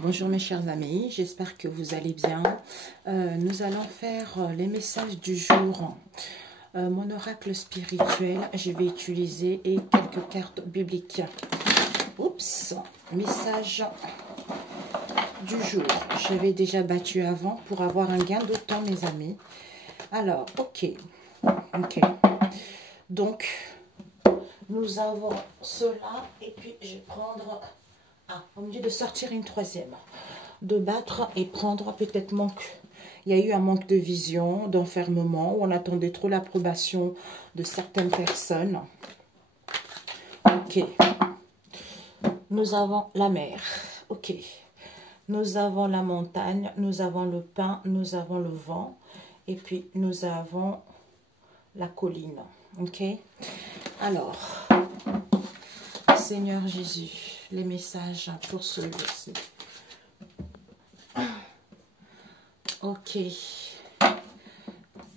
Bonjour mes chers amis, j'espère que vous allez bien. Nous allons faire les messages du jour. Mon oracle spirituel, je vais utiliser et quelques cartes bibliques. Oups, message du jour. J'avais déjà battu avant pour avoir un gain de temps mes amis. Alors, ok. Donc, nous avons cela et puis je vais prendre... Ah, on me dit de sortir une troisième. De battre et prendre peut-être manque. Il y a eu un manque de vision, d'enfermement, où on attendait trop l'approbation de certaines personnes. Ok. Nous avons la mer. Ok. Nous avons la montagne, nous avons le pain, nous avons le vent. Et puis, nous avons la colline. Ok. Alors, Seigneur Jésus, les messages pour celui-ci. Ok.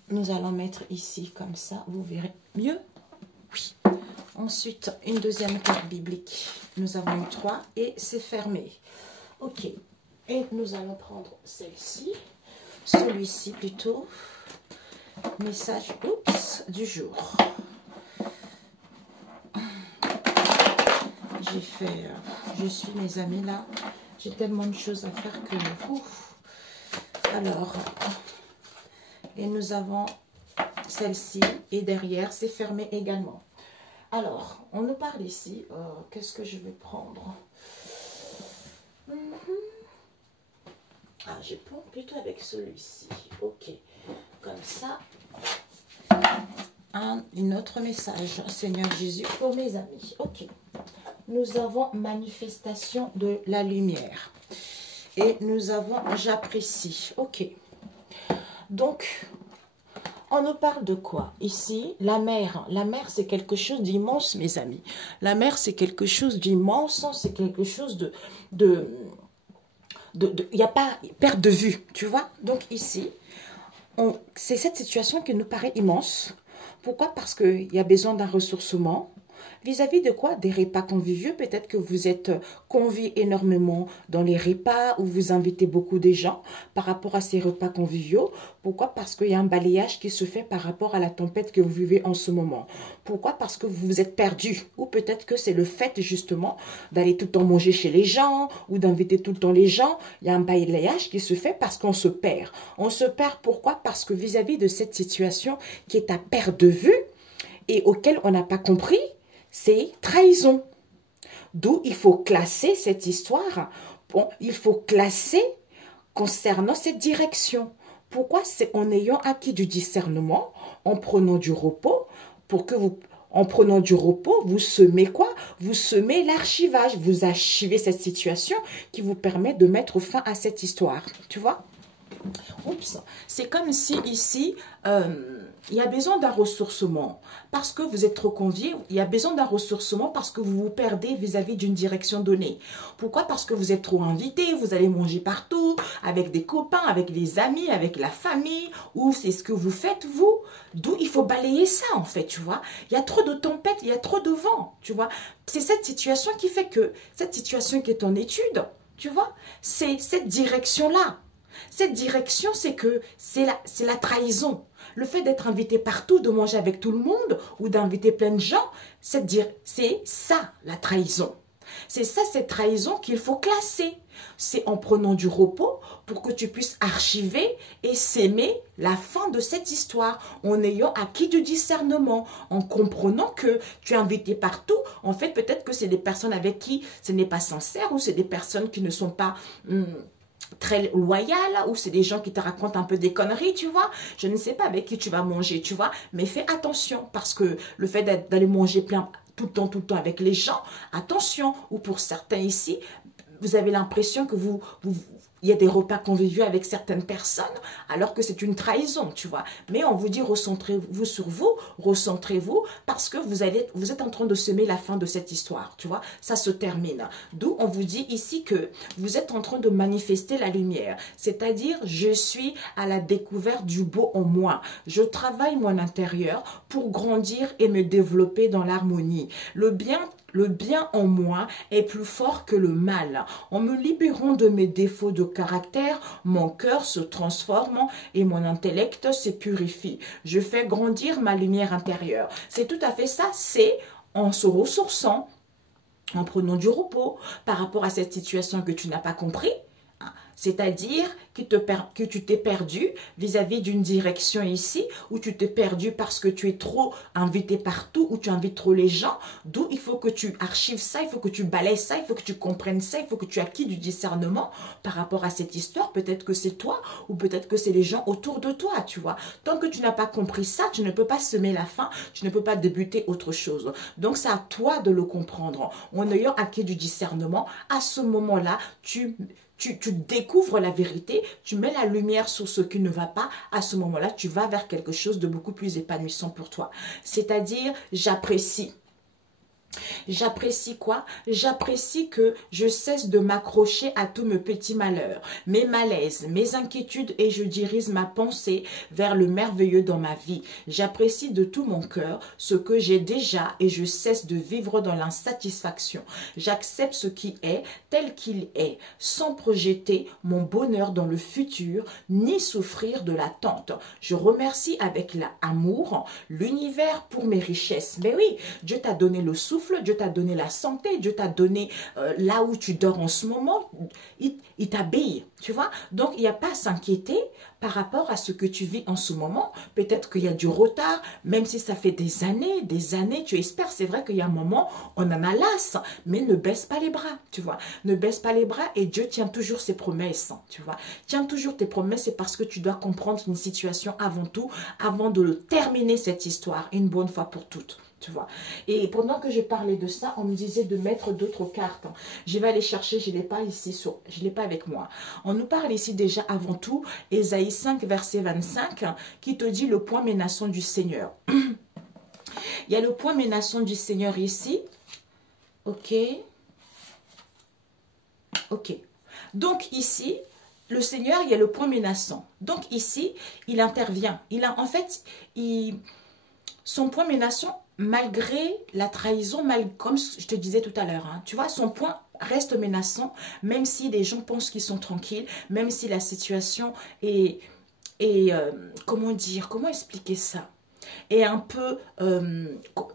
Nous allons mettre ici comme ça. Vous verrez mieux. Oui. Ensuite, une deuxième carte biblique. Nous avons eu 3 et c'est fermé. Ok. Et nous allons prendre celle-ci. Celui-ci plutôt. Message du jour. J'ai fait... je suis mes amis là. J'ai tellement de choses à faire que... Ouf. Alors, et nous avons celle-ci et derrière, c'est fermé également. Alors, on nous parle ici. Qu'est-ce que je vais prendre? Ah, je prends plutôt avec celui-ci. Ok, comme ça. Un autre message, Seigneur Jésus, pour mes amis. Ok, nous avons manifestation de la lumière. Et nous avons j'apprécie. Ok. Donc, on nous parle de quoi? Ici, la mer. La mer, c'est quelque chose d'immense, mes amis. La mer, c'est quelque chose d'immense. C'est quelque chose il n'y a pas perte de vue, tu vois? Donc ici, c'est cette situation qui nous paraît immense. Pourquoi? Parce qu'il y a besoin d'un ressourcement. Vis-à-vis de quoi? Des repas conviviaux. Peut-être que vous êtes conviés énormément dans les repas où vous invitez beaucoup de gens par rapport à ces repas conviviaux. Pourquoi? Parce qu'il y a un balayage qui se fait par rapport à la tempête que vous vivez en ce moment. Pourquoi? Parce que vous vous êtes perdu. Ou peut-être que c'est le fait justement d'aller tout le temps manger chez les gens ou d'inviter tout le temps les gens. Il y a un balayage qui se fait parce qu'on se perd. On se perd pourquoi? Parce que vis-à-vis de cette situation qui est à perte de vue et auquel on n'a pas compris, c'est trahison. D'où il faut classer cette histoire. Bon, il faut classer concernant cette direction. Pourquoi? C'est en ayant acquis du discernement, en prenant du repos, pour que vous... En prenant du repos, vous semez quoi? Vous semez l'archivage. Vous archivez cette situation qui vous permet de mettre fin à cette histoire. Tu vois? Oups, c'est comme si ici, il y a besoin d'un ressourcement parce que vous êtes trop conviés. Il y a besoin d'un ressourcement parce que vous vous perdez vis-à-vis d'une direction donnée. Pourquoi? Parce que vous êtes trop invités, vous allez manger partout, avec des copains, avec des amis, avec la famille, ou c'est ce que vous faites vous. D'où il faut balayer ça en fait, tu vois. Il y a trop de tempêtes, il y a trop de vent, tu vois. C'est cette situation qui fait que, cette situation qui est en étude, tu vois, c'est cette direction-là. Cette direction, c'est que c'est la trahison. Le fait d'être invité partout, de manger avec tout le monde ou d'inviter plein de gens, c'est ça la trahison. C'est ça cette trahison qu'il faut classer. C'est en prenant du repos pour que tu puisses archiver et s'aimer la fin de cette histoire en ayant acquis du discernement, en comprenant que tu es invité partout. En fait, peut-être que c'est des personnes avec qui ce n'est pas sincère ou c'est des personnes qui ne sont pas... très loyal ou c'est des gens qui te racontent un peu des conneries, tu vois. Je ne sais pas avec qui tu vas manger, tu vois. Mais fais attention parce que le fait d'aller manger plein tout le temps avec les gens, attention. Ou pour certains ici, vous avez l'impression que il y a des repas conviviaux avec certaines personnes, alors que c'est une trahison, tu vois. Mais on vous dit, recentrez-vous sur vous, recentrez-vous, parce que vous êtes en train de semer la fin de cette histoire, tu vois. Ça se termine. D'où on vous dit ici que vous êtes en train de manifester la lumière. C'est-à-dire, je suis à la découverte du beau en moi. Je travaille mon intérieur pour grandir et me développer dans l'harmonie. Le bien le bien en moi est plus fort que le mal. En me libérant de mes défauts de caractère, mon cœur se transforme et mon intellect se purifie. Je fais grandir ma lumière intérieure. C'est tout à fait ça, c'est en se ressourçant, en prenant du repos par rapport à cette situation que tu n'as pas compris. C'est-à-dire que tu t'es perdu vis-à-vis d'une direction ici, ou tu t'es perdu parce que tu es trop invité partout, ou tu invites trop les gens, d'où il faut que tu archives ça, il faut que tu balayes ça, il faut que tu comprennes ça, il faut que tu acquies du discernement par rapport à cette histoire. Peut-être que c'est toi, ou peut-être que c'est les gens autour de toi, tu vois. Tant que tu n'as pas compris ça, tu ne peux pas semer la faim, tu ne peux pas débuter autre chose. Donc c'est à toi de le comprendre. En ayant acquis du discernement, à ce moment-là, tu découvres la vérité, tu mets la lumière sur ce qui ne va pas, à ce moment-là, tu vas vers quelque chose de beaucoup plus épanouissant pour toi. C'est-à-dire, j'apprécie. J'apprécie quoi? J'apprécie que je cesse de m'accrocher à tous mes petits malheurs, mes malaises, mes inquiétudes et je dirige ma pensée vers le merveilleux dans ma vie. J'apprécie de tout mon cœur ce que j'ai déjà et je cesse de vivre dans l'insatisfaction. J'accepte ce qui est tel qu'il est, sans projeter mon bonheur dans le futur ni souffrir de l'attente. Je remercie avec l'amour l'univers pour mes richesses. Mais oui, Dieu t'a donné le souffle, Dieu t'a donné la santé, Dieu t'a donné là où tu dors en ce moment, il t'habille, tu vois. Donc, il n'y a pas à s'inquiéter par rapport à ce que tu vis en ce moment. Peut-être qu'il y a du retard, même si ça fait des années, tu espères. C'est vrai qu'il y a un moment, on en a lasse, mais ne baisse pas les bras, tu vois. Ne baisse pas les bras et Dieu tient toujours ses promesses, tu vois. Tiens toujours tes promesses, c'est parce que tu dois comprendre une situation avant tout, avant de terminer cette histoire, une bonne fois pour toutes. Tu vois. Et pendant que je parlais de ça, on me disait de mettre d'autres cartes. Je vais aller chercher, je ne l'ai pas ici, je ne l'ai pas avec moi. On nous parle ici déjà avant tout, Ésaïe 5, verset 25, qui te dit le point menaçant du Seigneur. Il y a le point menaçant du Seigneur ici. Ok. Ok. Donc ici, le Seigneur, il y a le point menaçant. Donc ici, il intervient. Son point menaçant, malgré la trahison, comme je te disais tout à l'heure, hein, tu vois, son point reste menaçant, même si les gens pensent qu'ils sont tranquilles, même si la situation est comment dire, comment expliquer ça, est un peu,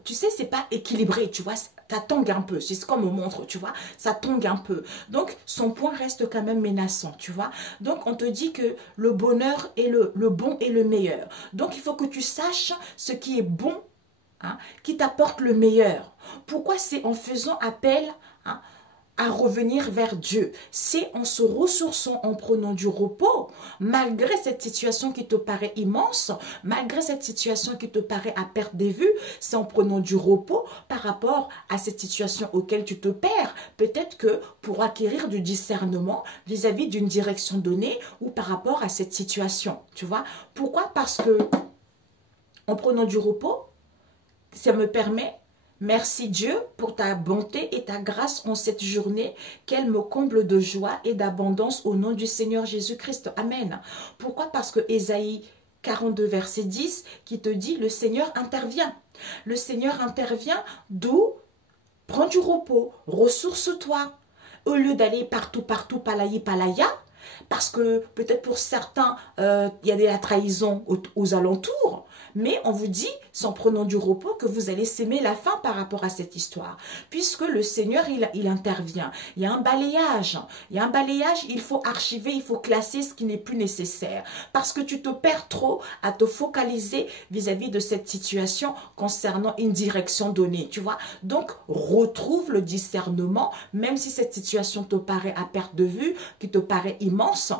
tu sais, c'est pas équilibré, tu vois, ça tangue un peu, c'est comme on montre, tu vois, ça tangue un peu. Donc, son point reste quand même menaçant, tu vois. Donc, on te dit que le bonheur est le bon et le meilleur. Donc, il faut que tu saches ce qui est bon, hein, qui t'apporte le meilleur. Pourquoi? C'est en faisant appel, hein, à revenir vers Dieu. C'est en se ressourçant, en prenant du repos, malgré cette situation qui te paraît immense, malgré cette situation qui te paraît à perte de vue, c'est en prenant du repos par rapport à cette situation auquel tu te perds. Peut-être que pour acquérir du discernement vis-à-vis d'une direction donnée ou par rapport à cette situation, tu vois. Pourquoi? Parce que en prenant du repos, ça me permet, merci Dieu pour ta bonté et ta grâce en cette journée, qu'elle me comble de joie et d'abondance au nom du Seigneur Jésus-Christ. Amen. Pourquoi? Parce que Ésaïe 42, verset 10, qui te dit, le Seigneur intervient. Le Seigneur intervient, d'où prends du repos, ressource-toi. Au lieu d'aller partout, palayi, palaya, parce que peut-être pour certains, il y a de la trahison aux alentours, mais on vous dit, sans prenant du repos, que vous allez s'aimer la fin par rapport à cette histoire. Puisque le Seigneur, il intervient. Il y a un balayage. Il y a un balayage, il faut archiver, il faut classer ce qui n'est plus nécessaire. Parce que tu te perds trop à te focaliser vis-à-vis de cette situation concernant une direction donnée. Tu vois? Donc, retrouve le discernement, même si cette situation te paraît à perte de vue, qui te paraît immense,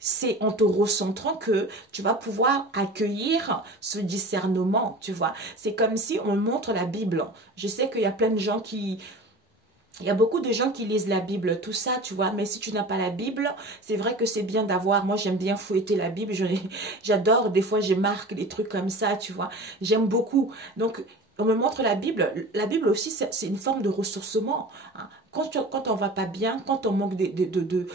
c'est en te recentrant que tu vas pouvoir accueillir ce discernement, tu vois. C'est comme si on montre la Bible. Je sais qu'il y a plein de gens il y a beaucoup de gens qui lisent la Bible, tout ça, tu vois. Mais si tu n'as pas la Bible, c'est vrai que c'est bien d'avoir. Moi, j'aime bien fouetter la Bible. J'adore. Des fois, je marque des trucs comme ça, tu vois. J'aime beaucoup. Donc, on me montre la Bible aussi, c'est une forme de ressourcement. Hein. Quand on va pas bien, quand on manque de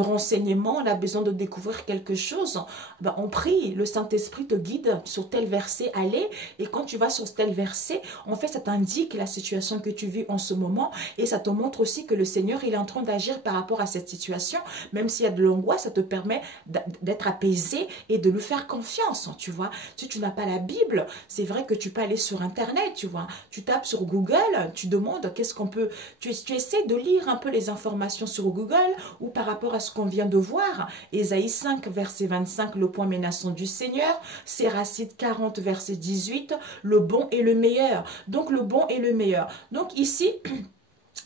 renseignements, on a besoin de découvrir quelque chose, ben on prie, le Saint-Esprit te guide sur tel verset, allez, et quand tu vas sur tel verset, en fait, ça t'indique la situation que tu vis en ce moment, et ça te montre aussi que le Seigneur, il est en train d'agir par rapport à cette situation, même s'il y a de l'angoisse, ça te permet d'être apaisé et de lui faire confiance, tu vois. Si tu n'as pas la Bible, c'est vrai que tu peux aller sur Internet, tu vois, tu tapes sur Google, tu demandes qu'est-ce qu'on peut... Tu essaies de lire un peu les informations sur Google ou par rapport à ce qu'on vient de voir. Ésaïe 5, verset 25, le point menaçant du Seigneur. Siracide 40, verset 18, le bon et le meilleur. Donc, le bon et le meilleur. Donc, ici...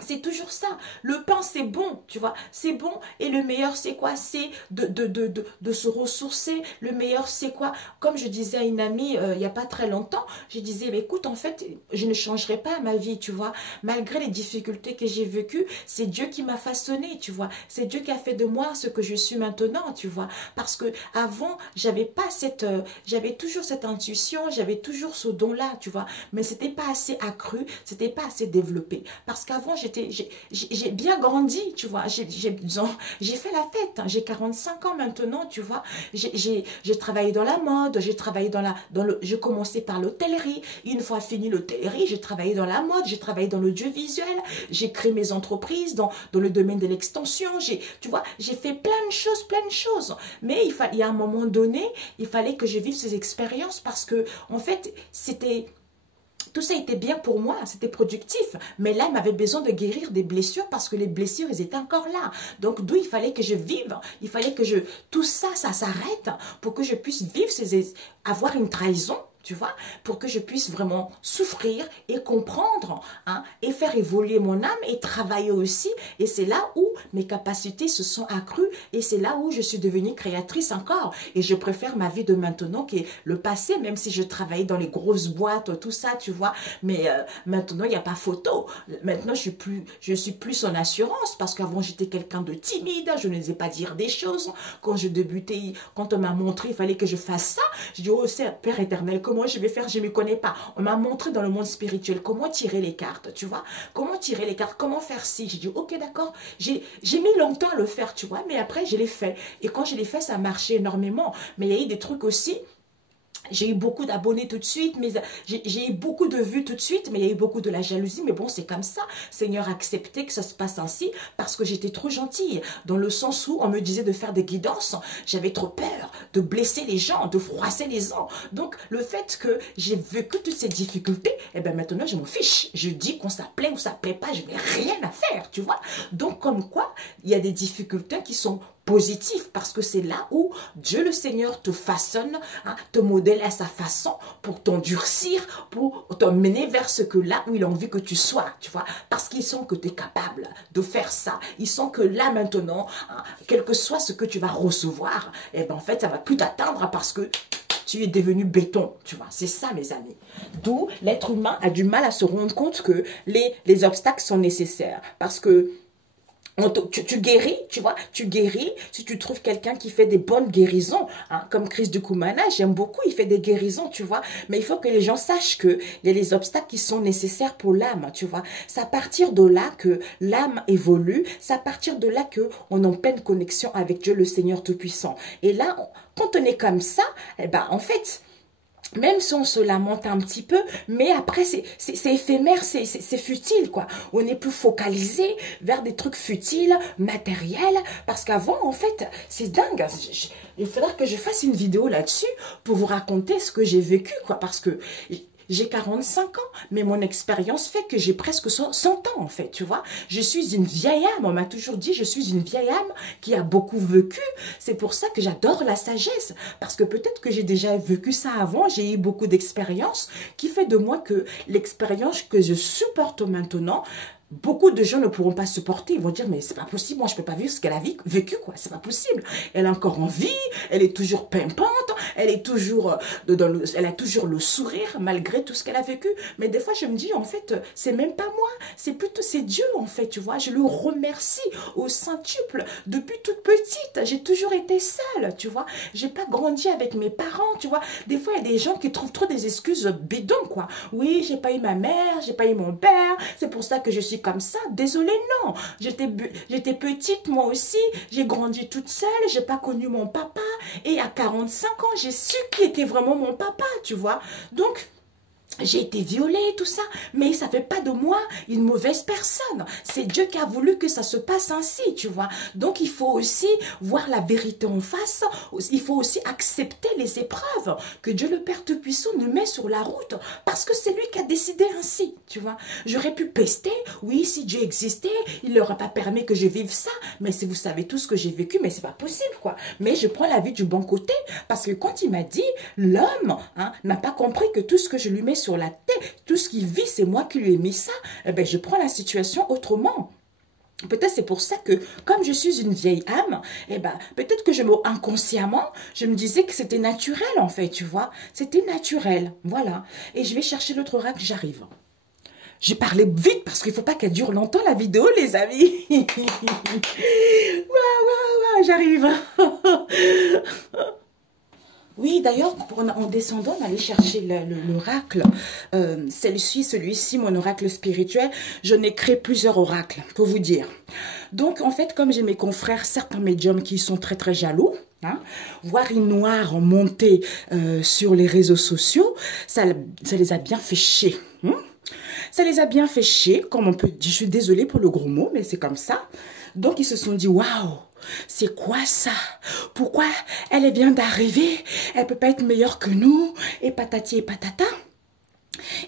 C'est toujours ça. Le pain, c'est bon, tu vois. C'est bon. Et le meilleur, c'est quoi? C'est de se ressourcer. Le meilleur, c'est quoi? Comme je disais à une amie il n'y a pas très longtemps, je disais, mais écoute, en fait, je ne changerai pas ma vie, tu vois. Malgré les difficultés que j'ai vécues, c'est Dieu qui m'a façonné, tu vois. C'est Dieu qui a fait de moi ce que je suis maintenant, tu vois. Parce que avant, j'avais pas cette... j'avais toujours cette intuition, j'avais toujours ce don-là, tu vois. Mais c'était pas assez accru, c'était pas assez développé. Parce qu'avant, j'ai bien grandi, tu vois, j'ai fait la fête, hein. J'ai 45 ans maintenant, tu vois, j'ai travaillé dans la mode, j'ai travaillé j'ai commencé par l'hôtellerie, une fois fini l'hôtellerie, j'ai travaillé dans la mode, j'ai travaillé dans l'audiovisuel, j'ai créé mes entreprises dans le domaine de l'extension, tu vois, j'ai fait plein de choses, mais il y a un moment donné, il fallait que je vive ces expériences parce que, en fait, tout ça était bien pour moi, c'était productif. Mais là, il m'avait besoin de guérir des blessures parce que les blessures, elles étaient encore là. Donc, d'où il fallait que je vive. Il fallait que tout ça, ça s'arrête pour que je puisse vivre, avoir une trahison. Tu vois, pour que je puisse vraiment souffrir et comprendre, hein, et faire évoluer mon âme et travailler aussi. Et c'est là où mes capacités se sont accrues et c'est là où je suis devenue créatrice encore. Et je préfère ma vie de maintenant que le passé, même si je travaillais dans les grosses boîtes, tout ça, tu vois. Mais maintenant, il n'y a pas photo. Maintenant, je suis plus en assurance parce qu'avant, j'étais quelqu'un de timide. Je n'osais pas dire des choses. Quand je débutais, quand on m'a montré, il fallait que je fasse ça. Je dis, oh, c'est Père éternel, comment je vais faire, je ne me connais pas. On m'a montré dans le monde spirituel comment tirer les cartes, tu vois. Comment tirer les cartes, comment faire ci. J'ai dit, ok, d'accord. J'ai mis longtemps à le faire, tu vois, mais après, je l'ai fait. Et quand je l'ai fait, ça marchait énormément. Mais il y a eu des trucs aussi. J'ai eu beaucoup d'abonnés tout de suite, mais j'ai eu beaucoup de vues tout de suite, mais il y a eu beaucoup de la jalousie. Mais bon, c'est comme ça. Seigneur, acceptait que ça se passe ainsi parce que j'étais trop gentille. Dans le sens où on me disait de faire des guidances. J'avais trop peur de blesser les gens, de froisser les gens. Donc, le fait que j'ai vécu toutes ces difficultés, eh bien maintenant, je m'en fiche. Je dis qu'on ça plaît ou ça plaît pas, je n'ai rien à faire, tu vois. Donc, comme quoi, il y a des difficultés qui sont positif parce que c'est là où Dieu le Seigneur te façonne, hein, te modèle à sa façon pour t'endurcir, pour t'emmener vers ce que là où il a envie que tu sois, tu vois, parce qu'ils sont que tu es capable de faire ça, ils sont que là maintenant, hein, quel que soit ce que tu vas recevoir, et ben en fait ça va plus t'atteindre parce que tu es devenu béton, tu vois, c'est ça mes amis. D'où l'être humain a du mal à se rendre compte que les obstacles sont nécessaires parce que tu guéris, tu vois, tu guéris si tu trouves quelqu'un qui fait des bonnes guérisons, hein, comme Chris de Kumana, j'aime beaucoup, il fait des guérisons, tu vois, mais il faut que les gens sachent qu'il y a les obstacles qui sont nécessaires pour l'âme, tu vois, c'est à partir de là que l'âme évolue, c'est à partir de là qu'on est en pleine connexion avec Dieu le Seigneur Tout-Puissant, et là, quand on est comme ça, eh ben, en fait, même si on se lamente un petit peu, mais après, c'est éphémère, c'est futile, quoi. On est plus focalisé vers des trucs futiles, matériels, parce qu'avant, en fait, c'est dingue. Il faudra que je fasse une vidéo là-dessus pour vous raconter ce que j'ai vécu, quoi, parce que j'ai 45 ans, mais mon expérience fait que j'ai presque 100 ans, en fait, tu vois. Je suis une vieille âme, on m'a toujours dit, je suis une vieille âme qui a beaucoup vécu. C'est pour ça que j'adore la sagesse, parce que peut-être que j'ai déjà vécu ça avant, j'ai eu beaucoup d'expérience, qui fait de moi que l'expérience que je supporte maintenant beaucoup de gens ne pourront pas supporter. Ils vont dire, mais c'est pas possible, moi je peux pas vivre ce qu'elle a vécu, quoi. C'est pas possible. Elle est encore en vie, elle est toujours pimpante, elle est toujours, elle a toujours le sourire malgré tout ce qu'elle a vécu. Mais des fois je me dis, en fait, c'est même pas moi, c'est plutôt, c'est Dieu, en fait, tu vois. Je le remercie au centuple. Depuis toute petite, j'ai toujours été seule, tu vois. J'ai pas grandi avec mes parents, tu vois. Des fois, il y a des gens qui trouvent trop des excuses bidons, quoi. Oui, j'ai pas eu ma mère, j'ai pas eu mon père, c'est pour ça que je suis comme ça. Désolée, non. J'étais petite, moi aussi. J'ai grandi toute seule, j'ai pas connu mon papa. Et à 45 ans, j'ai su qui était vraiment mon papa, tu vois. Donc, j'ai été violée, tout ça, mais ça fait pas de moi une mauvaise personne. C'est Dieu qui a voulu que ça se passe ainsi, tu vois. Donc, il faut aussi voir la vérité en face. Il faut aussi accepter les épreuves que Dieu le Père Tout-Puissant nous met sur la route parce que c'est lui qui a décidé ainsi, tu vois. J'aurais pu pester, oui, si Dieu existait, il n'aurait pas permis que je vive ça. Mais si vous savez tout ce que j'ai vécu, mais c'est pas possible, quoi. Mais je prends la vie du bon côté parce que quand il m'a dit, l'homme n'a pas compris que tout ce que je lui mets sur la tête, tout ce qu'il vit, c'est moi qui lui ai mis ça, eh ben, je prends la situation autrement. Peut-être c'est pour ça que, comme je suis une vieille âme, eh ben, peut-être que inconsciemment, je me disais que c'était naturel, en fait, tu vois. C'était naturel, voilà. Et je vais chercher l'autre oracle, j'arrive. J'ai parlé vite parce qu'il ne faut pas qu'elle dure longtemps, la vidéo, les amis. Waouh, j'arrive. Oui, d'ailleurs, en descendant, on allait chercher l'oracle. Celui-ci, mon oracle spirituel, je n'ai créé plusieurs oracles, pour vous dire. Donc, en fait, comme j'ai mes confrères, certains médiums qui sont très, très jaloux, voir une noire monter sur les réseaux sociaux, ça les a bien fait chier. Ça les a bien fait chier, comme on peut dire. Je suis désolée pour le gros mot, mais c'est comme ça. Donc, ils se sont dit, waouh, c'est quoi ça? Pourquoi elle vient d'arriver? Elle peut pas être meilleure que nous? Et patati et patata.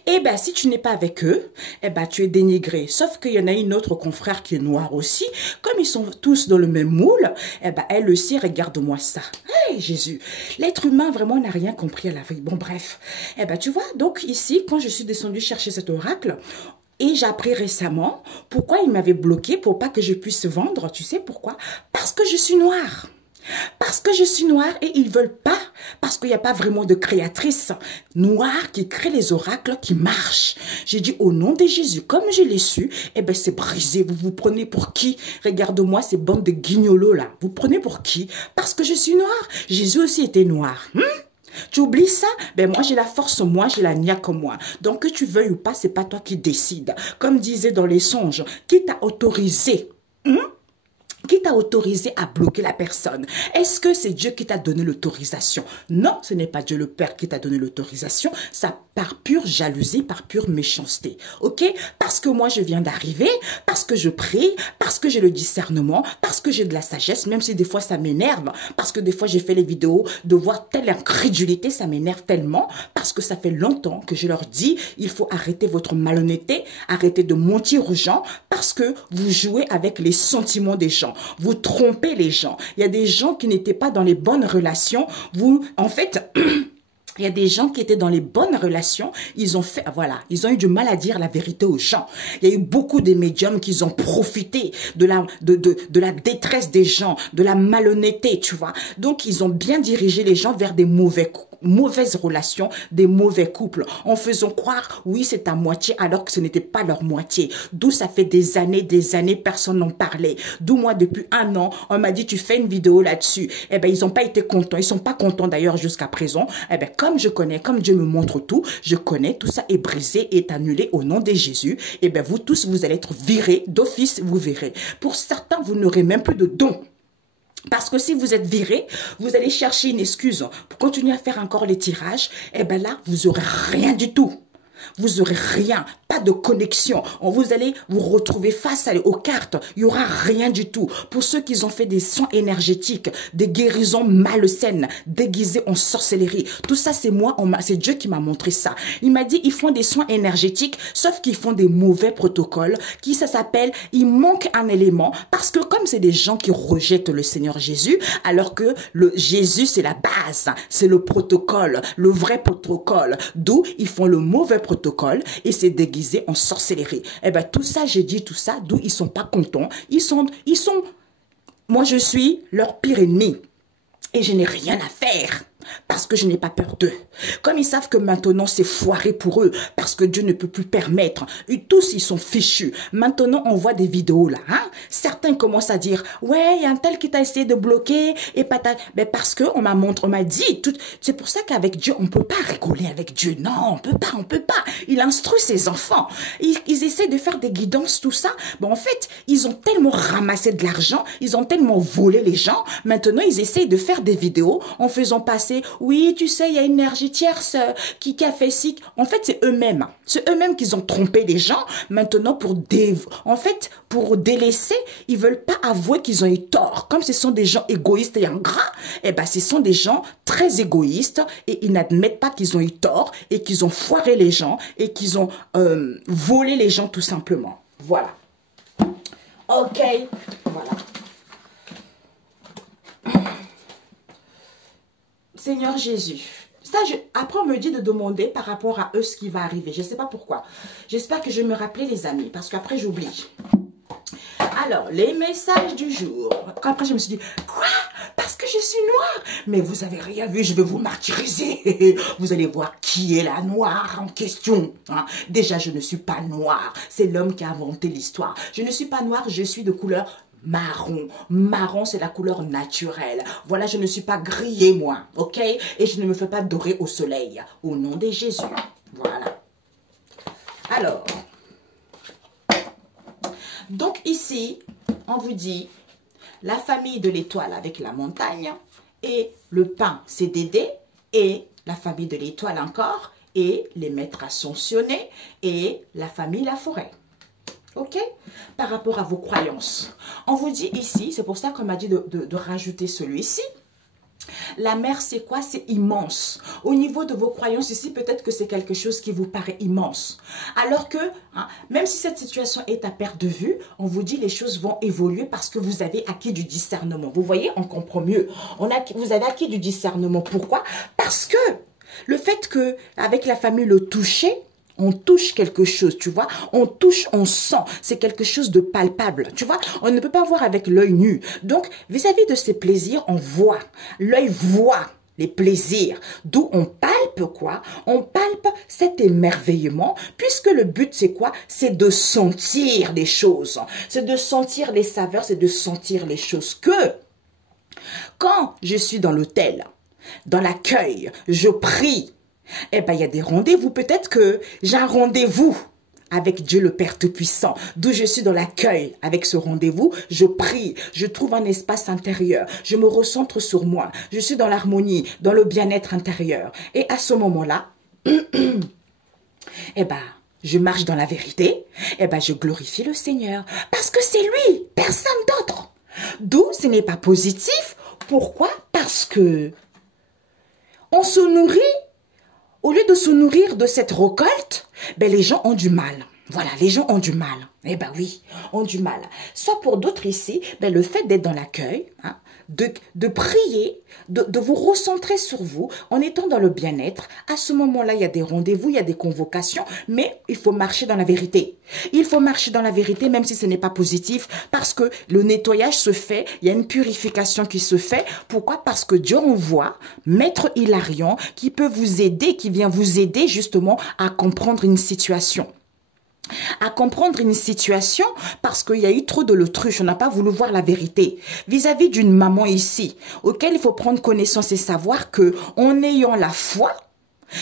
Eh bien, si tu n'es pas avec eux, eh ben, tu es dénigré. Sauf qu'il y en a une autre confrère qui est noire aussi. Comme ils sont tous dans le même moule, eh ben, elle aussi, regarde-moi ça. Hey, Jésus, l'être humain vraiment n'a rien compris à la vie. Bon, bref. Eh ben, tu vois, donc ici, quand je suis descendue chercher cet oracle, et j'ai appris récemment pourquoi il m'avait bloqué pour pas que je puisse vendre. Tu sais pourquoi? Parce que je suis noire. Parce que je suis noire et ils veulent pas, parce qu'il n'y a pas vraiment de créatrice noire qui crée les oracles qui marchent. J'ai dit au nom de Jésus, comme je l'ai su, eh ben c'est brisé. Vous vous prenez pour qui? Regarde-moi ces bandes de guignolos là. Vous prenez pour qui? Parce que je suis noire. Jésus aussi était noir. Tu oublies ça? Ben moi j'ai la force, moi j'ai la niaque moi. Donc que tu veuilles ou pas, c'est pas toi qui décides. Comme disait dans les songes, qui t'a autorisé? Qui t'a autorisé à bloquer la personne? Est-ce que c'est Dieu qui t'a donné l'autorisation? Non, ce n'est pas Dieu le Père qui t'a donné l'autorisation. Ça par pure jalousie, par pure méchanceté. Ok? Parce que moi je viens d'arriver, parce que je prie, parce que j'ai le discernement, parce que j'ai de la sagesse, même si des fois ça m'énerve, parce que des fois j'ai fait les vidéos de voir telle incrédulité, ça m'énerve tellement, parce que ça fait longtemps que je leur dis, il faut arrêter votre malhonnêteté, arrêter de mentir aux gens, parce que vous jouez avec les sentiments des gens. Vous trompez les gens. Il y a des gens qui n'étaient pas dans les bonnes relations. En fait, il y a des gens qui étaient dans les bonnes relations. Ils ont fait, voilà, ils ont eu du mal à dire la vérité aux gens. Il y a eu beaucoup de médiums qui ont profité de la détresse des gens, de la malhonnêteté, tu vois. Donc, ils ont bien dirigé les gens vers des mauvaises relations, des mauvais couples, en faisant croire, oui, c'est ta moitié, alors que ce n'était pas leur moitié. D'où ça fait des années, personne n'en parlait. D'où moi, depuis 1 an, on m'a dit, tu fais une vidéo là-dessus. Eh ben, ils n'ont pas été contents. Ils sont pas contents d'ailleurs jusqu'à présent. Eh ben, comme je connais, comme Dieu me montre tout, je connais, tout ça est brisé, est annulé au nom de Jésus. Eh ben, vous tous, vous allez être virés d'office, vous verrez. Pour certains, vous n'aurez même plus de dons. Parce que si vous êtes viré, vous allez chercher une excuse pour continuer à faire encore les tirages. Eh bien là, vous n'aurez rien du tout. Vous n'aurez rien, pas de connexion. Vous allez vous retrouver face aux cartes. Il n'y aura rien du tout. Pour ceux qui ont fait des soins énergétiques, des guérisons malsaines, déguisées en sorcellerie. Tout ça, c'est moi, c'est Dieu qui m'a montré ça. Il m'a dit, ils font des soins énergétiques, sauf qu'ils font des mauvais protocoles. Ça s'appelle, il manque un élément. Parce que comme c'est des gens qui rejettent le Seigneur Jésus, alors que Jésus, c'est la base. C'est le protocole, le vrai protocole. D'où ils font le mauvais protocole. protocole et s'est déguisé en sorcellerie. Eh bien, tout ça, j'ai dit tout ça, d'où ils sont pas contents. Ils sont, moi, je suis leur pire ennemi. Et je n'ai rien à faire parce que je n'ai pas peur d'eux. Comme ils savent que maintenant c'est foiré pour eux parce que Dieu ne peut plus permettre. Et tous ils sont fichus. Maintenant on voit des vidéos là. Hein? Certains commencent à dire ouais il y a un tel qui t'a essayé de bloquer et pas ta... Mais parce que on m'a dit. C'est pour ça qu'avec Dieu on peut pas rigoler avec Dieu. Non on peut pas. Il instruit ses enfants. Ils essaient de faire des guidances tout ça. Bon en fait ils ont tellement ramassé de l'argent, ils ont tellement volé les gens. Maintenant ils essayent de faire des vidéos en faisant passer oui, tu sais, il y a une énergie tierce qui a fait ci. En fait, c'est eux-mêmes. C'est eux-mêmes qui ont trompé les gens. Maintenant, pour délaisser, ils veulent pas avouer qu'ils ont eu tort. Comme ce sont des gens égoïstes et ingrats, eh ben, ce sont des gens très égoïstes et ils n'admettent pas qu'ils ont eu tort et qu'ils ont foiré les gens et qu'ils ont volé les gens tout simplement. Voilà. Ok. Voilà. Seigneur Jésus, ça, après on me dit de demander par rapport à eux ce qui va arriver. Je ne sais pas pourquoi. J'espère que je vais me rappeler les amis, parce qu'après j'oublie. Alors, les messages du jour. Après je me suis dit, quoi? Parce que je suis noire. Mais vous avez rien vu, je vais vous martyriser. Vous allez voir qui est la noire en question. Hein? Déjà, je ne suis pas noire. C'est l'homme qui a inventé l'histoire. Je ne suis pas noire, je suis de couleur marron. Marron, c'est la couleur naturelle. Voilà, je ne suis pas grillée, moi. Ok? Et je ne me fais pas dorer au soleil. Au nom de Jésus. Voilà. Alors. Donc, ici, on vous dit la famille de l'étoile avec la montagne. Et le pain, c'est Dédé. Et la famille de l'étoile encore. Et les maîtres ascensionnés. Et la famille la forêt. Ok? Par rapport à vos croyances. On vous dit ici, c'est pour ça qu'on m'a dit de rajouter celui-ci. La mer, c'est quoi? C'est immense. Au niveau de vos croyances ici, peut-être que c'est quelque chose qui vous paraît immense. Alors que, hein, même si cette situation est à perte de vue, on vous dit les choses vont évoluer parce que vous avez acquis du discernement. Vous voyez, on comprend mieux. Vous avez acquis du discernement. Pourquoi? Parce que le fait que, avec la famille Le Toucher, on touche quelque chose, tu vois. On touche, on sent. C'est quelque chose de palpable, tu vois. On ne peut pas voir avec l'œil nu. Donc, vis-à-vis de ces plaisirs, on voit. L'œil voit les plaisirs. D'où on palpe quoi? On palpe cet émerveillement, puisque le but, c'est quoi? C'est de sentir les choses. C'est de sentir les saveurs, c'est de sentir les choses. Que, quand je suis dans l'hôtel, dans l'accueil, je prie, eh bien, il y a des rendez-vous. Peut-être que j'ai un rendez-vous avec Dieu le Père Tout-Puissant. D'où je suis dans l'accueil avec ce rendez-vous. Je prie, je trouve un espace intérieur. Je me recentre sur moi. Je suis dans l'harmonie, dans le bien-être intérieur. Et à ce moment-là, eh bien, je marche dans la vérité. Eh bien, je glorifie le Seigneur. Parce que c'est lui, personne d'autre. D'où ce n'est pas positif. Pourquoi? Parce que on se nourrit. Au lieu de se nourrir de cette récolte, ben les gens ont du mal. Voilà, les gens ont du mal. Eh ben oui, ont du mal. Soit pour d'autres ici, ben le fait d'être dans l'accueil, hein, de prier, de vous recentrer sur vous, en étant dans le bien-être, à ce moment-là, il y a des rendez-vous, il y a des convocations, mais il faut marcher dans la vérité. Il faut marcher dans la vérité, même si ce n'est pas positif, parce que le nettoyage se fait, il y a une purification qui se fait. Pourquoi? Parce que Dieu envoie Maître Hilarion qui peut vous aider, qui vient vous aider justement à comprendre une situation. À comprendre une situation parce qu'il y a eu trop de l'autruche, on n'a pas voulu voir la vérité vis-à-vis d'une maman ici, auquel il faut prendre connaissance et savoir que en ayant la foi,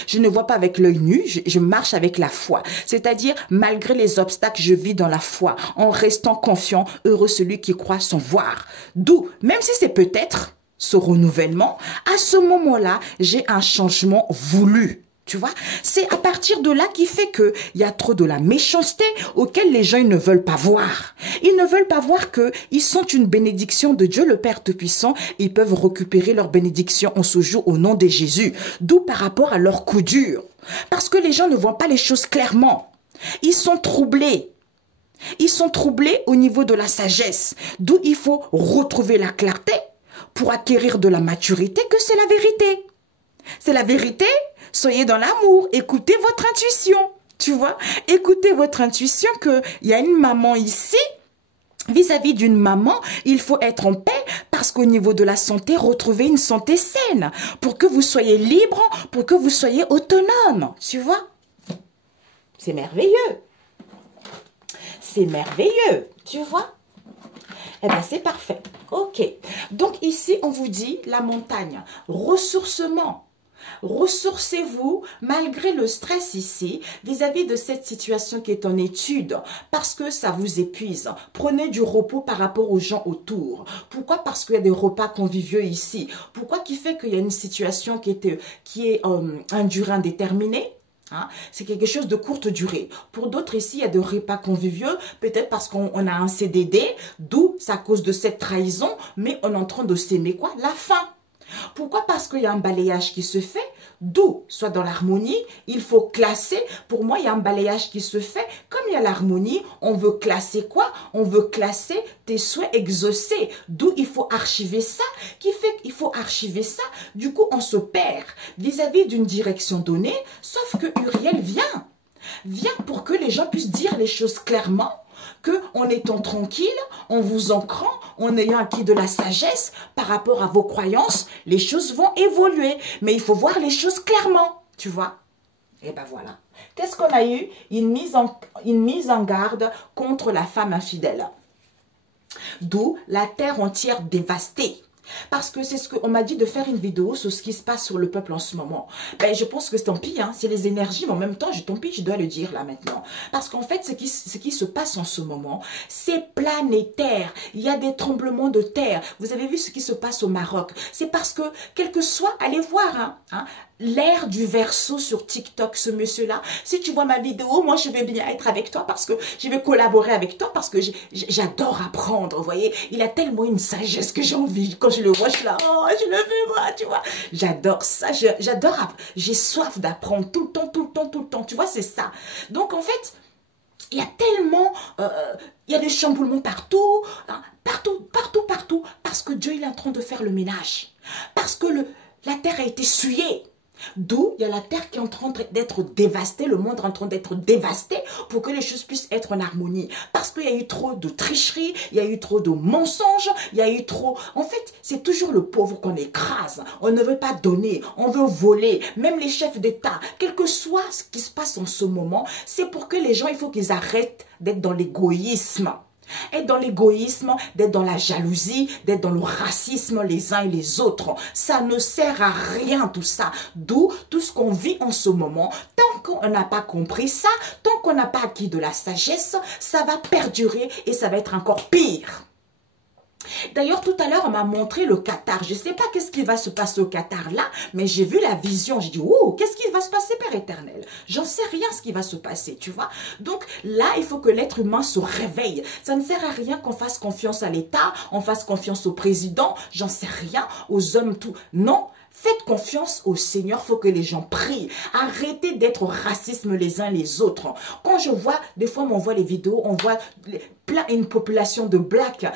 je ne vois pas avec l'œil nu, je marche avec la foi. C'est-à-dire, malgré les obstacles, je vis dans la foi, en restant confiant, heureux celui qui croit sans voir. D'où, même si c'est peut-être ce renouvellement, à ce moment-là, j'ai un changement voulu. Tu vois, c'est à partir de là qui fait qu'il y a trop de la méchanceté auquel les gens ils ne veulent pas voir. Ils ne veulent pas voir qu'ils sont une bénédiction de Dieu le Père Tout-Puissant. Ils peuvent récupérer leur bénédiction en ce jour au nom de Jésus. D'où par rapport à leur coup dur. Parce que les gens ne voient pas les choses clairement. Ils sont troublés. Ils sont troublés au niveau de la sagesse. D'où il faut retrouver la clarté pour acquérir de la maturité que c'est la vérité. C'est la vérité. Soyez dans l'amour, écoutez votre intuition. Tu vois, écoutez votre intuition qu'il y a une maman ici. Vis-à-vis d'une maman, il faut être en paix parce qu'au niveau de la santé, retrouver une santé saine pour que vous soyez libre, pour que vous soyez autonome. Tu vois? C'est merveilleux. C'est merveilleux. Tu vois? Eh bien, c'est parfait. Ok. Donc ici, on vous dit la montagne. Ressourcement. Ressourcez-vous malgré le stress ici vis-à-vis de cette situation qui est en étude parce que ça vous épuise. Prenez du repos par rapport aux gens autour. Pourquoi? Parce qu'il y a des repas conviviaux ici. Pourquoi? Qui fait qu'il y a une situation qui est un durée indéterminée? Hein? C'est quelque chose de courte durée. Pour d'autres ici, il y a des repas conviviaux, peut-être parce qu'on a un CDD, d'où c'est à cause de cette trahison, mais on est en train de s'aimer quoi? La faim. Pourquoi? Parce qu'il y a un balayage qui se fait, d'où, soit dans l'harmonie, il faut classer. Pour moi, il y a un balayage qui se fait. Comme il y a l'harmonie, on veut classer quoi? On veut classer tes souhaits exaucés. D'où il faut archiver ça, qui fait qu'il faut archiver ça. Du coup, on se perd vis-à-vis d'une direction donnée, sauf que Uriel vient pour que les gens puissent dire les choses clairement, qu'en étant tranquille, en vous ancrant, en ayant acquis de la sagesse par rapport à vos croyances, les choses vont évoluer. Mais il faut voir les choses clairement, tu vois. Et ben voilà. Qu'est-ce qu'on a eu? Une mise en garde contre la femme infidèle. D'où la terre entière dévastée. Parce que c'est ce qu'on m'a dit de faire une vidéo sur ce qui se passe sur le peuple en ce moment. Ben, je pense que c'est tant pis, hein, c'est les énergies, mais en même temps, tant pis, je dois le dire là maintenant. Parce qu'en fait, ce qui se passe en ce moment, c'est planétaire. Il y a des tremblements de terre. Vous avez vu ce qui se passe au Maroc. C'est parce que, quel que soit, allez voir, l'ère du Verseau sur TikTok, ce monsieur-là. Si tu vois ma vidéo, moi, je vais bien être avec toi parce que je vais collaborer avec toi parce que j'adore apprendre, vous voyez. Il a tellement une sagesse que j'ai envie. Quand je le vois, je suis là, oh, je le veux, moi, tu vois. J'adore ça, j'adore apprendre. J'ai soif d'apprendre tout le temps, tout le temps, tout le temps. Tu vois, c'est ça. Donc, en fait, il y a tellement, il y a des chamboulements partout, hein, partout, partout, partout. Parce que Dieu, il est en train de faire le ménage. Parce que la terre a été souillée. D'où il y a la terre qui est en train d'être dévastée, le monde est en train d'être dévasté pour que les choses puissent être en harmonie. Parce qu'il y a eu trop de tricheries, il y a eu trop de mensonges, il y a eu trop... En fait, c'est toujours le pauvre qu'on écrase. On ne veut pas donner, on veut voler. Même les chefs d'État, quel que soit ce qui se passe en ce moment, c'est pour que les gens, il faut qu'ils arrêtent d'être dans l'égoïsme. Être dans l'égoïsme, d'être dans la jalousie, d'être dans le racisme les uns et les autres. Ça ne sert à rien tout ça. D'où tout ce qu'on vit en ce moment. Tant qu'on n'a pas compris ça, tant qu'on n'a pas acquis de la sagesse, ça va perdurer et ça va être encore pire. D'ailleurs, tout à l'heure, on m'a montré le Qatar. Je ne sais pas qu'est-ce qui va se passer au Qatar là, mais j'ai vu la vision. J'ai dit, oh, qu'est-ce qui va se passer, Père éternel? J'en sais rien ce qui va se passer, tu vois. Donc là, il faut que l'être humain se réveille. Ça ne sert à rien qu'on fasse confiance à l'État, on fasse confiance au président, j'en sais rien, aux hommes, tout. Non. Faites confiance au Seigneur, il faut que les gens prient. Arrêtez d'être racisme les uns les autres. Quand je vois, des fois on voit les vidéos, on voit une population de blacks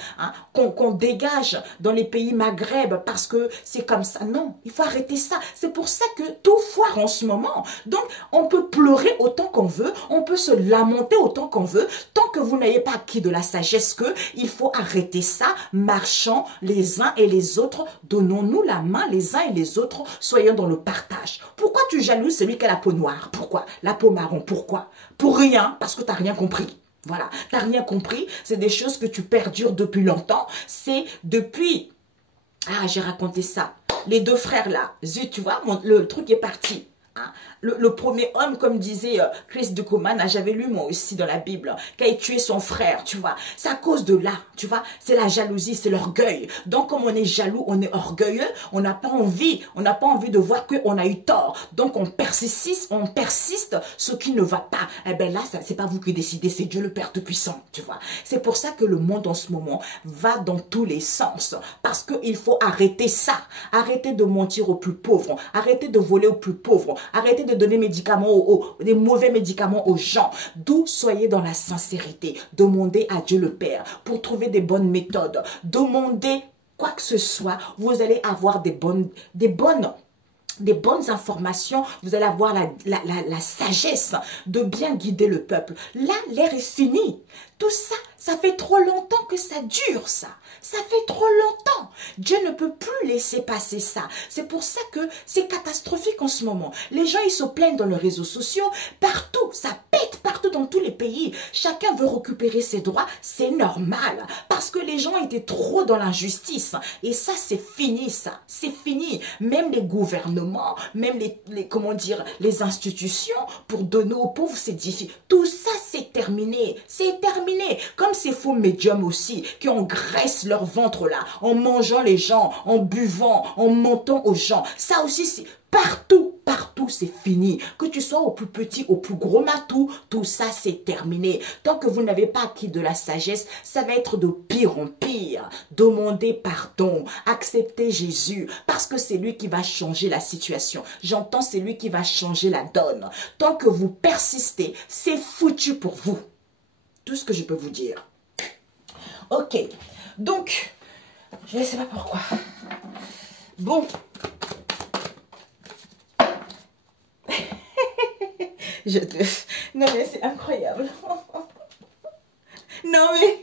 qu'on dégage dans les pays Maghreb parce que c'est comme ça. Non, il faut arrêter ça. C'est pour ça que tout foire en ce moment. Donc, on peut pleurer autant qu'on veut, on peut se lamenter autant qu'on veut, tant que vous n'ayez pas acquis de la sagesse que il faut arrêter ça, marchons les uns et les autres, donnons-nous la main les uns et les autres, soyons dans le partage. Pourquoi tu jalouses celui qui a la peau noire? Pourquoi? La peau marron, pourquoi? Pour rien, parce que tu n'as rien compris. Voilà, tu n'as rien compris, c'est des choses que tu perdures depuis longtemps, c'est depuis... Ah, j'ai raconté ça. Les deux frères là, zut, tu vois, le truc est parti. Hein? Le premier homme, comme disait Chris Ducoman, j'avais lu moi aussi dans la Bible, qui a tué son frère, tu vois. C'est à cause de là, tu vois. C'est la jalousie, c'est l'orgueil. Donc, comme on est jaloux, on est orgueilleux, on n'a pas envie de voir qu'on a eu tort. Donc, on persiste ce qui ne va pas. Eh bien là, c'est pas vous qui décidez, c'est Dieu le Père Tout-Puissant, tu vois. C'est pour ça que le monde en ce moment va dans tous les sens. Parce qu'il faut arrêter ça. Arrêter de mentir aux plus pauvres. Arrêter de voler aux plus pauvres. Arrêtez de donner des mauvais médicaments aux gens. D'où soyez dans la sincérité. Demandez à Dieu le Père pour trouver des bonnes méthodes. Demandez quoi que ce soit. Vous allez avoir des bonnes des bonnes informations, vous allez avoir la sagesse de bien guider le peuple. Là, l'ère est finie. Tout ça, ça fait trop longtemps que ça dure, ça. Ça fait trop longtemps. Dieu ne peut plus laisser passer ça. C'est pour ça que c'est catastrophique en ce moment. Les gens, ils se plaignent dans les réseaux sociaux. Partout, ça pète partout dans tous les pays. Chacun veut récupérer ses droits. C'est normal. Parce que les gens étaient trop dans l'injustice. Et ça, c'est fini, ça. C'est fini. Même les gouvernements, même comment dire, les institutions, pour donner aux pauvres, c'est difficile. Tout ça, c'est terminé. C'est terminé. Comme ces faux médiums aussi, qui engraissent leur ventre là, en mangeant les gens, en buvant, en mentant aux gens. Ça aussi, c'est partout, partout, c'est fini. Que tu sois au plus petit, au plus gros matou, tout ça, c'est terminé. Tant que vous n'avez pas acquis de la sagesse, ça va être de pire en pire. Demandez pardon, acceptez Jésus, parce que c'est lui qui va changer la situation. J'entends, c'est lui qui va changer la donne. Tant que vous persistez, c'est foutu pour vous. Tout ce que je peux vous dire. Ok, donc, je ne sais pas pourquoi. Bon. Non mais c'est incroyable. Non mais...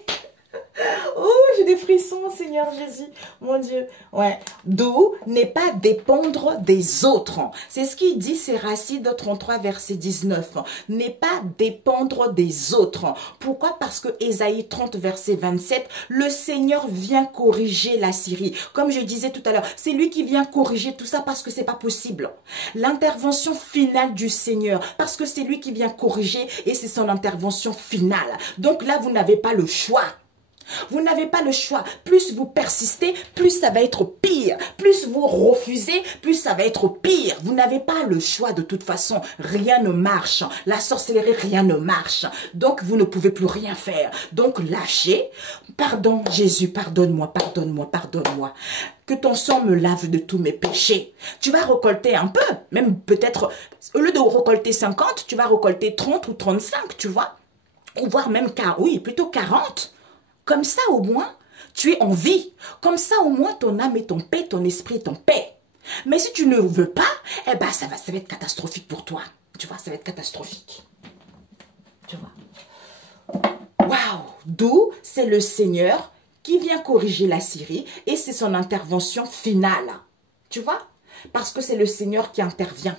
Oh, j'ai des frissons, Seigneur Jésus, mon Dieu. Ouais, d'où n'est pas dépendre des autres. C'est ce qu'il dit, c'est Racine 33, verset 19. N'est pas dépendre des autres. Pourquoi? Parce que Ésaïe 30, verset 27, le Seigneur vient corriger la Syrie. Comme je disais tout à l'heure, c'est lui qui vient corriger tout ça parce que c'est pas possible. L'intervention finale du Seigneur, parce que c'est lui qui vient corriger et c'est son intervention finale. Donc là, vous n'avez pas le choix. Vous n'avez pas le choix. Plus vous persistez, plus ça va être pire. Plus vous refusez, plus ça va être pire. Vous n'avez pas le choix de toute façon. Rien ne marche. La sorcellerie, rien ne marche. Donc, vous ne pouvez plus rien faire. Donc, lâchez. Pardon, Jésus, pardonne-moi, pardonne-moi, pardonne-moi. Que ton sang me lave de tous mes péchés. Tu vas récolter un peu. Même peut-être, au lieu de récolter 50, tu vas récolter 30 ou 35, tu vois. Ou voire même, oui, plutôt 40. Comme ça, au moins, tu es en vie. Comme ça, au moins, ton âme est en paix, ton esprit est en paix. Mais si tu ne veux pas, eh ben, ça va être catastrophique pour toi. Tu vois, ça va être catastrophique. Tu vois. Waouh! D'où c'est le Seigneur qui vient corriger la Syrie et c'est son intervention finale. Tu vois? Parce que c'est le Seigneur qui intervient.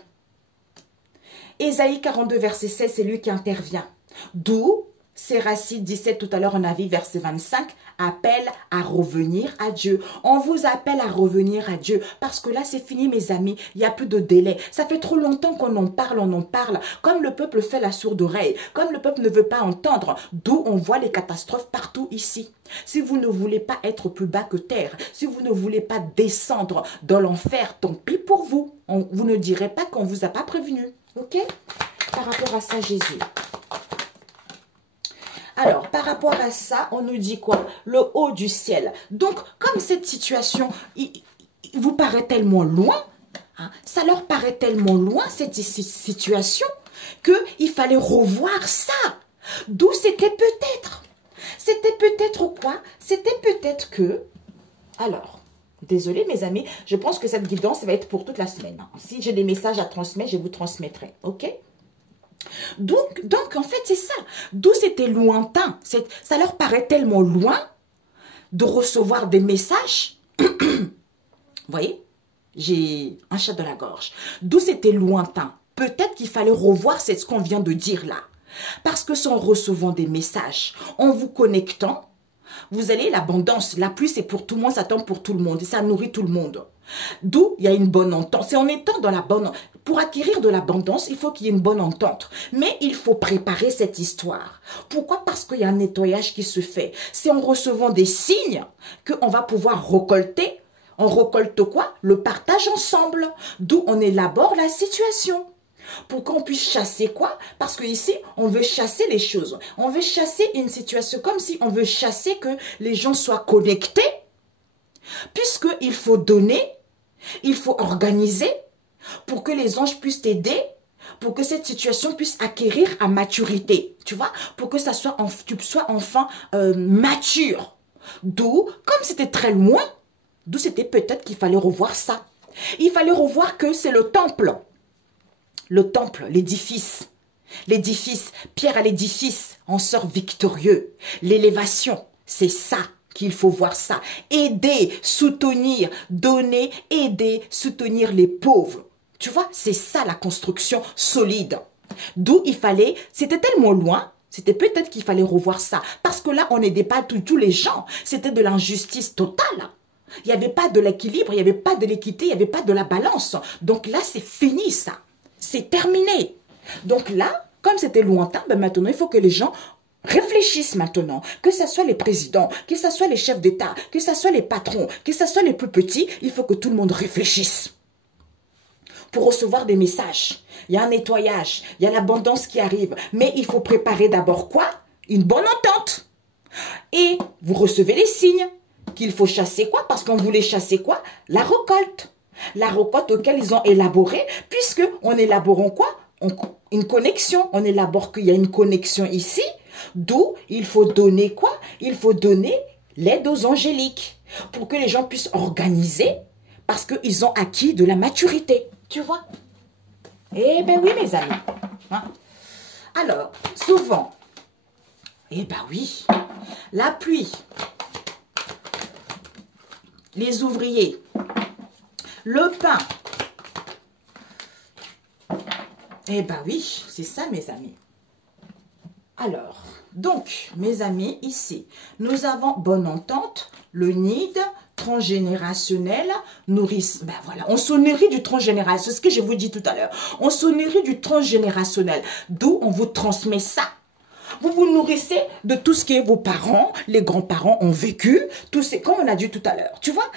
Ésaïe 42, verset 16, c'est lui qui intervient. D'où... Séracide 17 tout à l'heure, on a vu verset 25, appelle à revenir à Dieu. On vous appelle à revenir à Dieu parce que là c'est fini mes amis, il n'y a plus de délai. Ça fait trop longtemps qu'on en parle, on en parle. Comme le peuple fait la sourde oreille, comme le peuple ne veut pas entendre, d'où on voit les catastrophes partout ici. Si vous ne voulez pas être plus bas que terre, si vous ne voulez pas descendre dans l'enfer, tant pis pour vous. Vous ne direz pas qu'on ne vous a pas prévenu. Ok? Par rapport à ça, Jésus. Alors, par rapport à ça, on nous dit quoi? Le haut du ciel. Donc, comme cette situation, il vous paraît tellement loin, hein, ça leur paraît tellement loin, cette situation, qu'il fallait revoir ça. D'où c'était peut-être. C'était peut-être quoi? C'était peut-être que... Alors, désolé mes amis, je pense que cette guidance va être pour toute la semaine. Si j'ai des messages à transmettre, je vous transmettrai. Ok? Donc en fait, c'est ça. D'où c'était lointain. Ça leur paraît tellement loin de recevoir des messages. Vous voyez? J'ai un chat dans la gorge. D'où c'était lointain. Peut-être qu'il fallait revoir ce qu'on vient de dire là. Parce que c'est en recevant des messages, en vous connectant, vous allez, l'abondance, la pluie c'est pour tout le monde, ça tombe pour tout le monde et ça nourrit tout le monde. D'où il y a une bonne entente. C'est en étant dans la bonne... Pour acquérir de l'abondance, il faut qu'il y ait une bonne entente. Mais il faut préparer cette histoire. Pourquoi? Parce qu'il y a un nettoyage qui se fait. C'est en recevant des signes qu'on va pouvoir récolter. On récolte quoi? Le partage ensemble. D'où on élabore la situation. Pour qu'on puisse chasser quoi? Parce qu'ici, on veut chasser les choses. On veut chasser une situation comme si on veut chasser que les gens soient connectés. Puisqu'il faut donner, il faut organiser pour que les anges puissent t'aider, pour que cette situation puisse acquérir à maturité. Tu vois? Pour que ça soit tu sois enfin mature. D'où, comme c'était très loin, d'où c'était peut-être qu'il fallait revoir ça. Il fallait revoir que c'est le temple. Le temple, l'édifice. L'édifice, pierre à l'édifice, en sort victorieux. L'élévation, c'est ça qu'il faut voir ça. Aider, soutenir, donner, aider, soutenir les pauvres. Tu vois, c'est ça la construction solide. D'où il fallait, c'était tellement loin, c'était peut-être qu'il fallait revoir ça. Parce que là, on n'aidait pas tous les gens. C'était de l'injustice totale. Il n'y avait pas de l'équilibre, il n'y avait pas de l'équité, il n'y avait pas de la balance. Donc là, c'est fini ça. C'est terminé. Donc là, comme c'était lointain, ben maintenant, il faut que les gens réfléchissent maintenant. Que ce soit les présidents, que ce soit les chefs d'État, que ce soit les patrons, que ce soit les plus petits, il faut que tout le monde réfléchisse. Pour recevoir des messages, il y a un nettoyage, il y a l'abondance qui arrive. Mais il faut préparer d'abord quoi? Une bonne entente. Et vous recevez les signes qu'il faut chasser quoi? Parce qu'on voulait chasser quoi? La récolte. La récolte auquel ils ont élaboré, puisque on élabore quoi? Une connexion. On élabore qu'il y a une connexion ici, d'où il faut donner quoi? Il faut donner l'aide aux angéliques pour que les gens puissent organiser parce qu'ils ont acquis de la maturité. Tu vois? Eh bien oui, mes amis. Hein? Alors, souvent, eh bien oui, la pluie, les ouvriers, le pain. Eh bien oui, c'est ça, mes amis. Alors, donc, mes amis, ici, nous avons bonne entente, le nid, transgénérationnel, nourrice. Ben voilà, on se nourrit du transgénérationnel, c'est ce que je vous dis tout à l'heure. On se nourrit du transgénérationnel, d'où on vous transmet ça. Vous vous nourrissez de tout ce que vos parents, les grands-parents ont vécu, tout ce, comme on a dit tout à l'heure. Tu vois,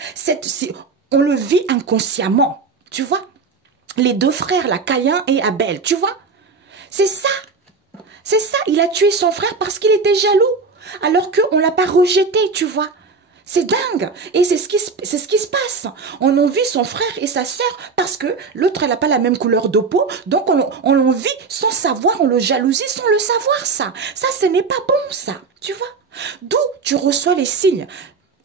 on le vit inconsciemment, tu vois. Les deux frères, là, Caïn et Abel, tu vois. C'est ça. C'est ça, il a tué son frère parce qu'il était jaloux, alors qu'on ne l'a pas rejeté, tu vois. C'est dingue. Et c'est ce qui se passe. On envie son frère et sa sœur parce que l'autre, elle n'a pas la même couleur de peau. Donc, on l'envie sans savoir, on le jalousie sans le savoir, ça. Ça, ce n'est pas bon, ça. Tu vois. D'où tu reçois les signes,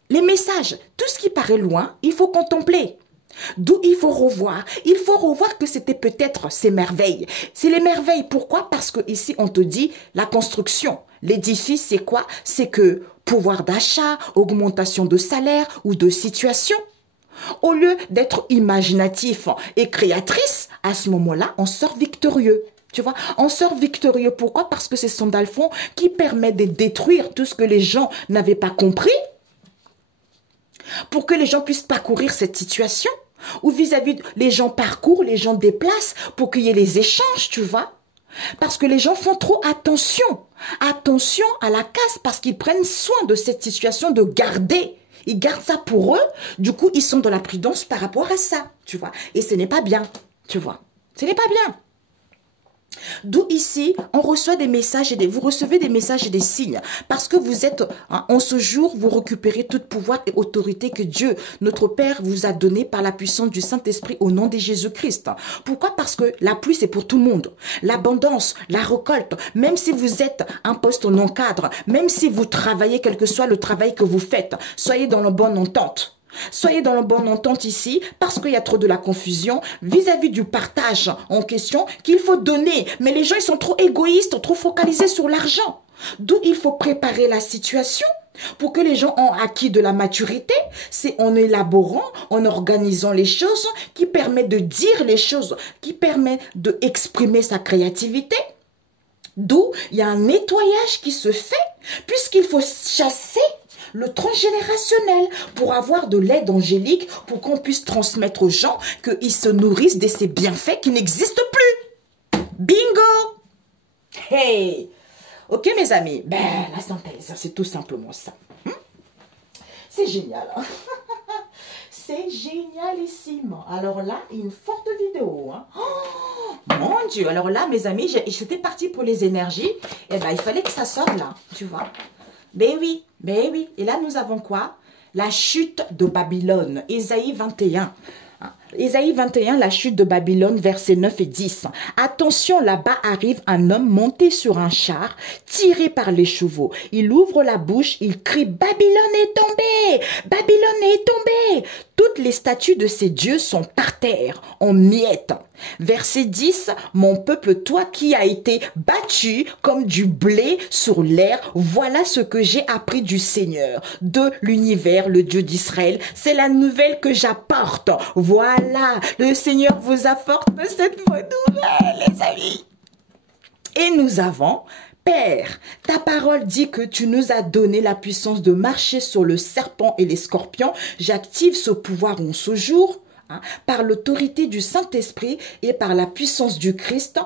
les messages. Tout ce qui paraît loin, il faut contempler. D'où il faut revoir. Il faut revoir que c'était peut-être ces merveilles. C'est les merveilles. Pourquoi? Parce que ici, on te dit la construction. L'édifice, c'est quoi? C'est que pouvoir d'achat, augmentation de salaire ou de situation. Au lieu d'être imaginatif et créatrice, à ce moment-là, on sort victorieux. Tu vois, on sort victorieux. Pourquoi? Parce que c'est son Sandalphon qui permet de détruire tout ce que les gens n'avaient pas compris pour que les gens puissent parcourir cette situation. Ou vis-à-vis, les gens parcourent, les gens déplacent pour qu'il y ait les échanges, tu vois. Parce que les gens font trop attention. Attention à la casse parce qu'ils prennent soin de cette situation de garder. Ils gardent ça pour eux. Du coup, ils sont dans la prudence par rapport à ça, tu vois. Et ce n'est pas bien, tu vois. Ce n'est pas bien. D'où ici, on reçoit des messages et vous recevez des messages et des signes. Parce que vous êtes, hein, en ce jour, vous récupérez tout pouvoir et autorité que Dieu, notre Père, vous a donné par la puissance du Saint-Esprit au nom de Jésus-Christ. Pourquoi? Parce que la pluie, c'est pour tout le monde. L'abondance, la récolte, même si vous êtes un poste non cadre, même si vous travaillez, quel que soit le travail que vous faites, soyez dans la bonne entente. Soyez dans la bonne entente ici parce qu'il y a trop de la confusion vis-à-vis du partage en question qu'il faut donner. Mais les gens, ils sont trop égoïstes, trop focalisés sur l'argent. D'où il faut préparer la situation pour que les gens aient acquis de la maturité. C'est en élaborant, en organisant les choses qui permet de dire les choses, qui permet d'exprimer sa créativité. D'où il y a un nettoyage qui se fait puisqu'il faut chasser le transgénérationnel pour avoir de l'aide angélique pour qu'on puisse transmettre aux gens qu'ils se nourrissent de ces bienfaits qui n'existent plus. Bingo! Hey! Ok mes amis, ben la synthèse, c'est tout simplement ça. C'est génial. Hein? C'est génialissime. Alors là, une forte vidéo. Hein? Oh, mon Dieu. Alors là, mes amis, j'étais partie pour les énergies. Et ben, il fallait que ça sorte là, tu vois. Ben oui, ben oui. Et là, nous avons quoi? La chute de Babylone. Ésaïe 21. Ésaïe 21, la chute de Babylone, versets 9 et 10. Attention, là-bas arrive un homme monté sur un char, tiré par les chevaux. Il ouvre la bouche, il crie « Babylone est tombée! Babylone est tombée !» Toutes les statues de ces dieux sont par terre, en miettes. Verset 10, « Mon peuple, toi qui as été battu comme du blé sur l'air, voilà ce que j'ai appris du Seigneur, de l'univers, le Dieu d'Israël. C'est la nouvelle que j'apporte. Voilà, le Seigneur vous apporte cette bonne nouvelle, les amis. » Et nous avons... Père, ta parole dit que tu nous as donné la puissance de marcher sur le serpent et les scorpions. J'active ce pouvoir en ce jour, par l'autorité du Saint-Esprit et par la puissance du Christ,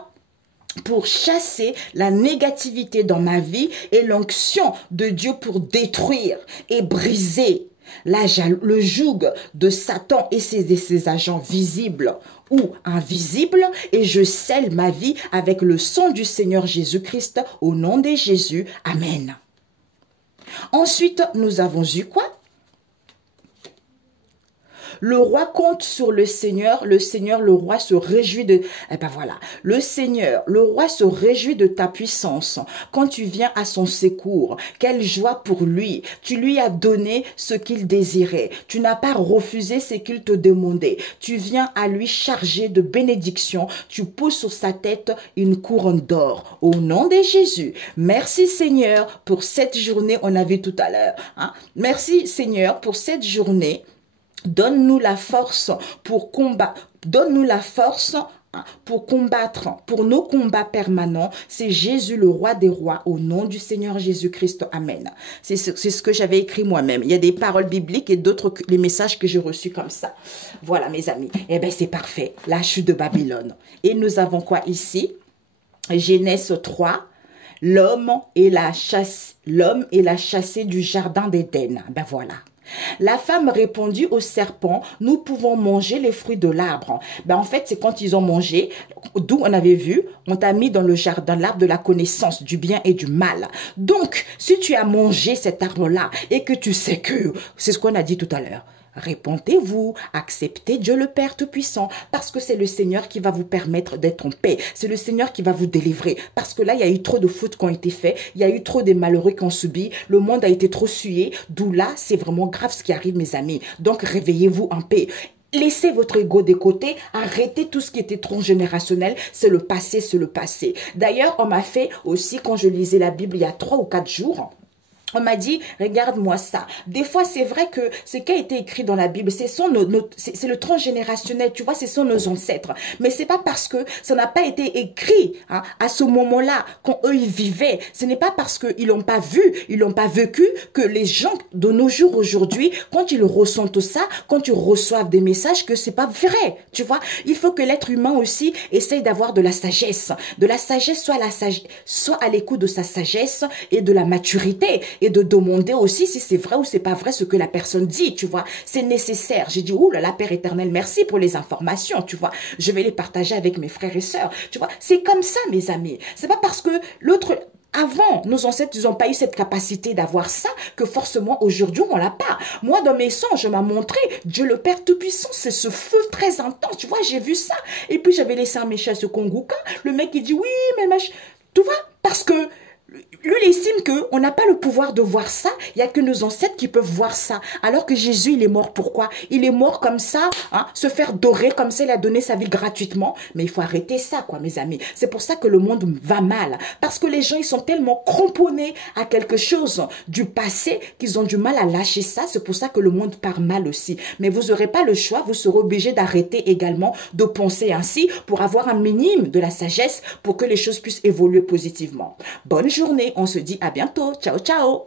pour chasser la négativité dans ma vie et l'onction de Dieu pour détruire et briser le joug de Satan et ses agents visibles ou invisibles, et je scelle ma vie avec le sang du Seigneur Jésus-Christ au nom de Jésus. Amen. Ensuite, nous avons eu quoi? Le roi compte sur le Seigneur, le roi se réjouit de... Eh ben voilà, le Seigneur, le roi se réjouit de ta puissance. Quand tu viens à son secours, quelle joie pour lui. Tu lui as donné ce qu'il désirait. Tu n'as pas refusé ce qu'il te demandait. Tu viens à lui charger de bénédictions. Tu poses sur sa tête une couronne d'or. Au nom de Jésus, merci Seigneur pour cette journée, on a vu tout à l'heure. Merci Seigneur pour cette journée. Donne-nous la force pour combattre. Donne-nous la force pour combattre, pour nos combats permanents. C'est Jésus, le roi des rois, au nom du Seigneur Jésus-Christ. Amen. C'est ce que j'avais écrit moi-même. Il y a des paroles bibliques et d'autres, les messages que j'ai reçus comme ça. Voilà, mes amis. Eh bien, c'est parfait. La chute de Babylone. Et nous avons quoi ici? Genèse 3. L'homme et la chassée du jardin d'Éden. Ben voilà. La femme répondit au serpent, nous pouvons manger les fruits de l'arbre. Ben en fait, c'est quand ils ont mangé, d'où on avait vu, on t'a mis dans le jardin l'arbre de la connaissance du bien et du mal. Donc, si tu as mangé cet arbre-là et que tu sais que, c'est ce qu'on a dit tout à l'heure, répondez-vous, acceptez Dieu le Père Tout-Puissant, parce que c'est le Seigneur qui va vous permettre d'être en paix. C'est le Seigneur qui va vous délivrer, parce que là, il y a eu trop de fautes qui ont été faites, il y a eu trop de malheureux qui ont subi, le monde a été trop souillé, d'où là, c'est vraiment grave ce qui arrive, mes amis. Donc, réveillez-vous en paix. Laissez votre ego de côté, arrêtez tout ce qui était transgénérationnel, c'est le passé, c'est le passé. D'ailleurs, on m'a fait aussi, quand je lisais la Bible il y a 3 ou 4 jours, on m'a dit, regarde-moi ça. Des fois, c'est vrai que ce qui a été écrit dans la Bible, c'est le transgénérationnel, tu vois, ce sont nos ancêtres. Mais c'est pas parce que ça n'a pas été écrit à ce moment-là, quand eux, ils vivaient. Ce n'est pas parce qu'ils l'ont pas vu, ils l'ont pas vécu, que les gens de nos jours aujourd'hui, quand ils ressentent ça, quand ils reçoivent des messages, que c'est pas vrai, tu vois. Il faut que l'être humain aussi essaye d'avoir de la sagesse. De la sagesse, soit à l'écoute de sa sagesse et de la maturité. Et de demander aussi si c'est vrai ou c'est pas vrai ce que la personne dit, tu vois. C'est nécessaire. J'ai dit, ouh là là, Père éternel, merci pour les informations, tu vois. Je vais les partager avec mes frères et sœurs, tu vois. C'est comme ça, mes amis. C'est pas parce que l'autre... Avant, nos ancêtres, ils n'ont pas eu cette capacité d'avoir ça, que forcément, aujourd'hui, on l'a pas. Moi, dans mes songes, je m'a montré, Dieu le Père Tout-Puissant, c'est ce feu très intense, tu vois, j'ai vu ça. Et puis, j'avais laissé un message sur Konguka, le mec, il dit, oui, mais tu vois, parce que lui, il estime qu'on n'a pas le pouvoir de voir ça. Il n'y a que nos ancêtres qui peuvent voir ça. Alors que Jésus, il est mort pourquoi? Il est mort comme ça, se faire dorer comme ça, il a donné sa vie gratuitement. Mais il faut arrêter ça, quoi, mes amis. C'est pour ça que le monde va mal. Parce que les gens, ils sont tellement cramponnés à quelque chose du passé qu'ils ont du mal à lâcher ça. C'est pour ça que le monde part mal aussi. Mais vous n'aurez pas le choix. Vous serez obligé d'arrêter également de penser ainsi pour avoir un minimum de la sagesse pour que les choses puissent évoluer positivement. Bonne journée, on se dit à bientôt. Ciao, ciao.